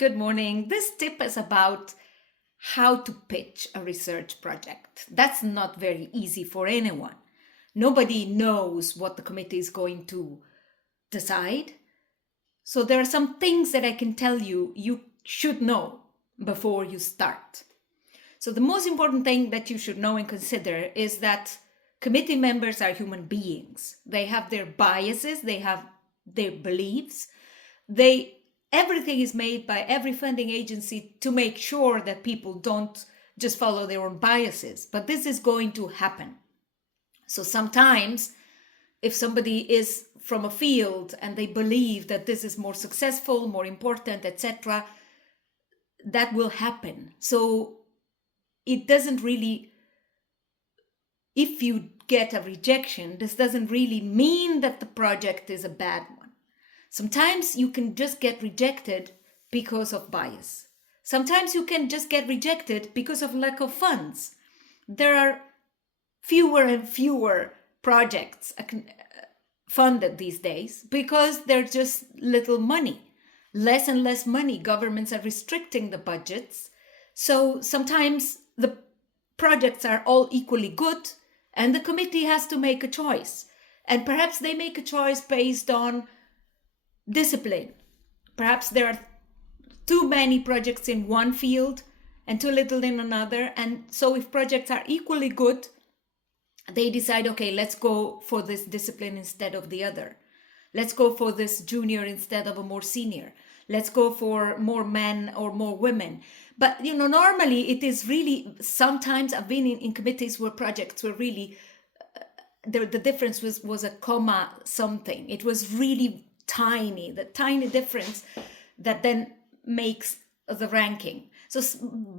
Good morning. This tip is about how to pitch a research project. That's not very easy for anyone. Nobody knows what the committee is going to decide. So there are some things that I can tell you should know before you start. So the most important thing that you should know and consider is that committee members are human beings. They have their biases, they have their beliefs. Everything is made by every funding agency to make sure that people don't just follow their own biases. But this is going to happen. So sometimes if somebody is from a field and they believe that this is more successful, more important, etc., that will happen. So it doesn't really, if you get a rejection, this doesn't really mean that the project is a bad one. Sometimes you can just get rejected because of bias. Sometimes you can just get rejected because of lack of funds. There are fewer and fewer projects funded these days because there's just little money. Less and less money. Governments are restricting the budgets. So sometimes the projects are all equally good and the committee has to make a choice. And perhaps they make a choice based on discipline. Perhaps there are too many projects in one field and too little in another. And so if projects are equally good, they decide, okay, let's go for this discipline instead of the other. Let's go for this junior instead of a more senior. Let's go for more men or more women. But, normally it is really, sometimes I've been in committees where projects were really, the difference was a comma something. It was really tiny, the tiny difference that then makes the ranking. So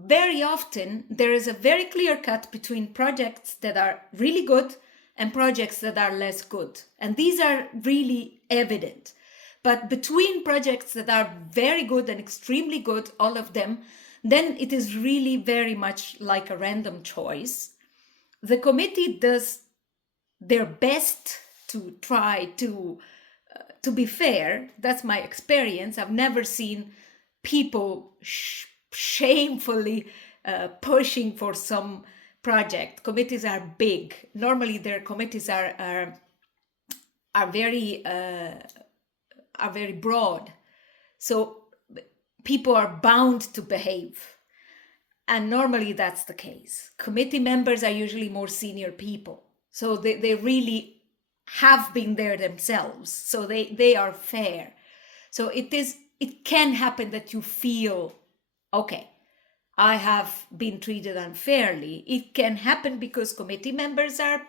very often there is a very clear cut between projects that are really good and projects that are less good. And these are really evident. But between projects that are very good and extremely good, all of them, then it is really very much like a random choice. The committee does their best to try to be fair. That's my experience. I've never seen people shamefully pushing for some project. Committees are big. Normally, their committees are very broad. So people are bound to behave, and normally that's the case. Committee members are usually more senior people, so they really have been there themselves, so they are fair. So it can happen that you feel, okay, I have been treated unfairly. It can happen because committee members are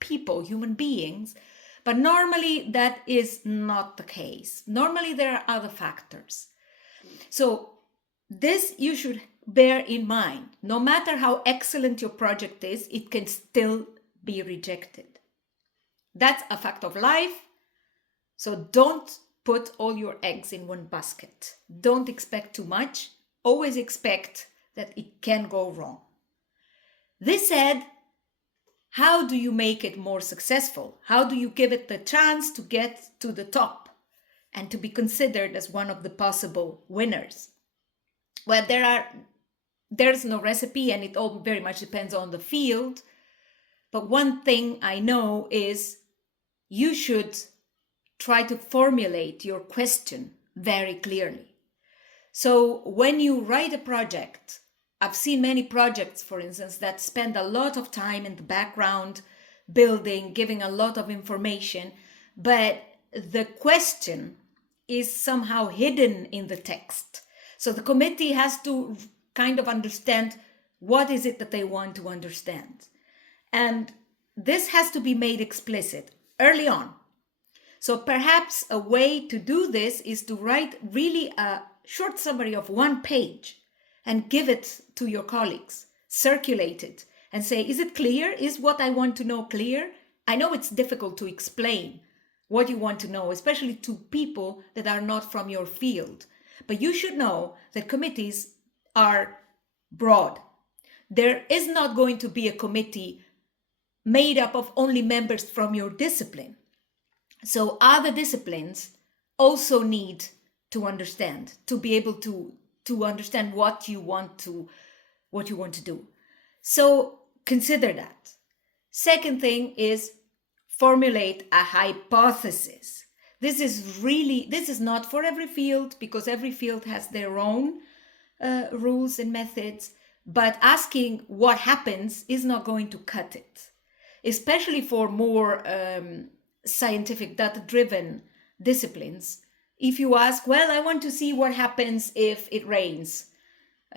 people, human beings, but normally that is not the case. Normally there are other factors. So this you should bear in mind. No matter how excellent your project is, it can still be rejected. That's a fact of life. So don't put all your eggs in one basket. Don't expect too much. Always expect that it can go wrong. This said, how do you make it more successful? How do you give it the chance to get to the top and to be considered as one of the possible winners? Well, there's no recipe, and it all very much depends on the field. But one thing I know is you should try to formulate your question very clearly. So when you write a project, I've seen many projects, for instance, that spend a lot of time in the background, building, giving a lot of information, but the question is somehow hidden in the text. So the committee has to kind of understand what is it that they want to understand. And this has to be made explicit early on. So perhaps a way to do this is to write really a short summary of 1 page and give it to your colleagues, circulate it and say, is it clear? Is what I want to know clear? I know it's difficult to explain what you want to know, especially to people that are not from your field. But you should know that committees are broad. There is not going to be a committee made up of only members from your discipline. So other disciplines also need to understand, to be able to understand what you want to do. So consider that. Second thing is formulate a hypothesis. This is not for every field, because every field has their own rules and methods, but asking what happens is not going to cut it, especially for more scientific data-driven disciplines. If you ask, well, I want to see what happens if it rains,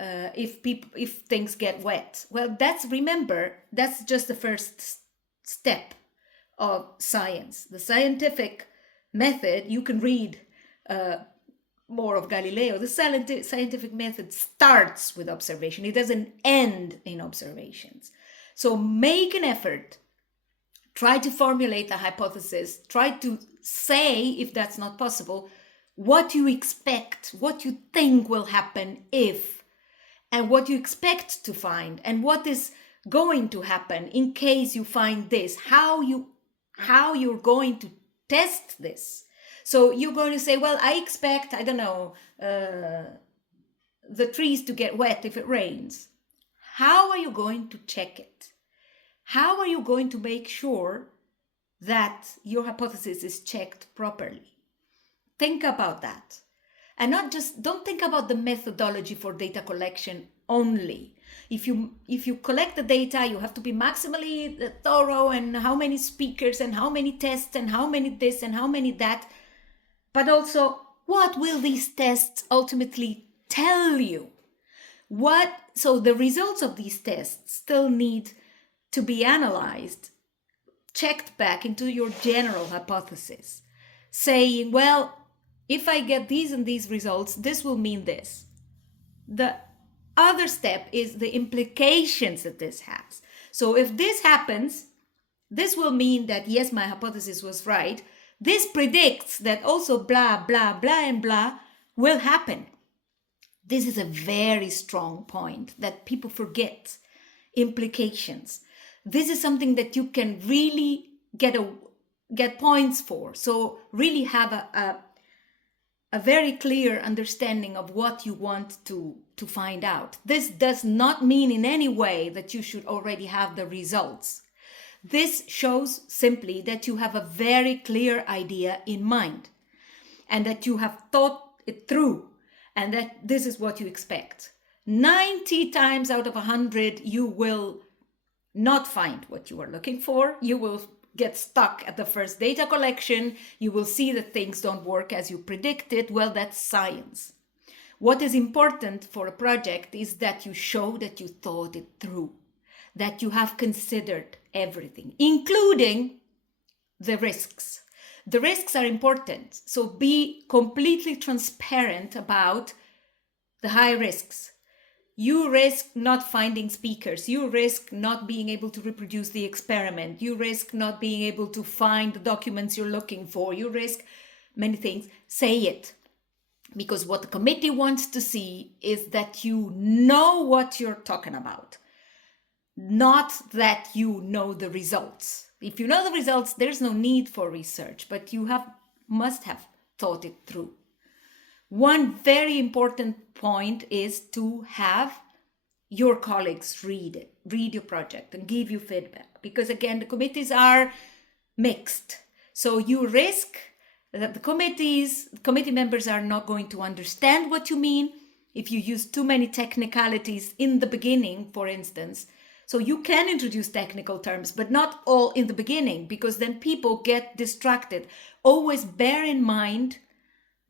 if things get wet. Well, remember, that's just the first step of science. The scientific method, you can read more of Galileo. The scientific method starts with observation. It doesn't end in observations. So make an effort. Try to formulate a hypothesis. Try to say, if that's not possible, what you expect, what you think will happen if, and what you expect to find, and what is going to happen in case you find this, how you're going to test this. So you're going to say, well, I expect, I don't know, the trees to get wet if it rains. How are you going to check it? How are you going to make sure that your hypothesis is checked properly? Think about that. And don't think about the methodology for data collection only. If you collect the data, you have to be maximally thorough, and how many speakers and how many tests and how many this and how many that. But also, what will these tests ultimately tell you? So the results of these tests still need to be analyzed, checked back into your general hypothesis, saying, well, if I get these and these results, this will mean this. The other step is the implications that this has. So if this happens, this will mean that, yes, my hypothesis was right. This predicts that also blah, blah, blah, and blah will happen. This is a very strong point that people forget. Implications. This is something that you can really get points for. So really have a very clear understanding of what you want to find out. This does not mean in any way that you should already have the results. This shows simply that you have a very clear idea in mind, and that you have thought it through, and that this is what you expect. 90 times out of 100, you will not find what you are looking for. You will get stuck at the first data collection. You will see that things don't work as you predicted. Well, that's science. What is important for a project is that you show that you thought it through, that you have considered everything, including the risks. The risks are important. So be completely transparent about the high risks. You risk not finding speakers. You risk not being able to reproduce the experiment. You risk not being able to find the documents you're looking for. You risk many things. Say it. Because what the committee wants to see is that you know what you're talking about, not that you know the results. If you know the results, there's no need for research, but you must have thought it through. One very important point is to have your colleagues read your project and give you feedback. Because again, the committees are mixed. So you risk that the committee members are not going to understand what you mean if you use too many technicalities in the beginning, for instance. So you can introduce technical terms, but not all in the beginning, because then people get distracted. Always bear in mind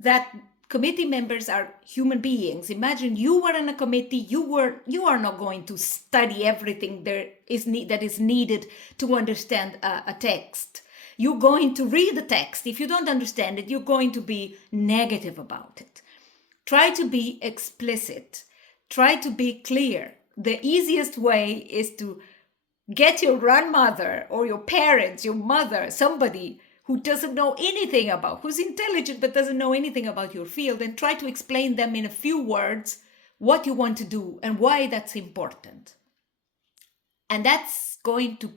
that committee members are human beings. Imagine you were in a committee, you are not going to study everything that is needed to understand a text. You're going to read the text. If you don't understand it, you're going to be negative about it. Try to be explicit. Try to be clear. The easiest way is to get your grandmother or your parents, your mother, somebody who doesn't know anything about, who's intelligent but doesn't know anything about your field, and try to explain them in a few words what you want to do and why that's important. And that's going to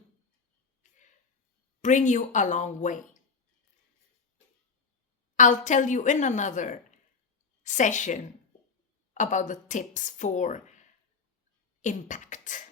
bring you a long way. I'll tell you in another session about the tips for impact.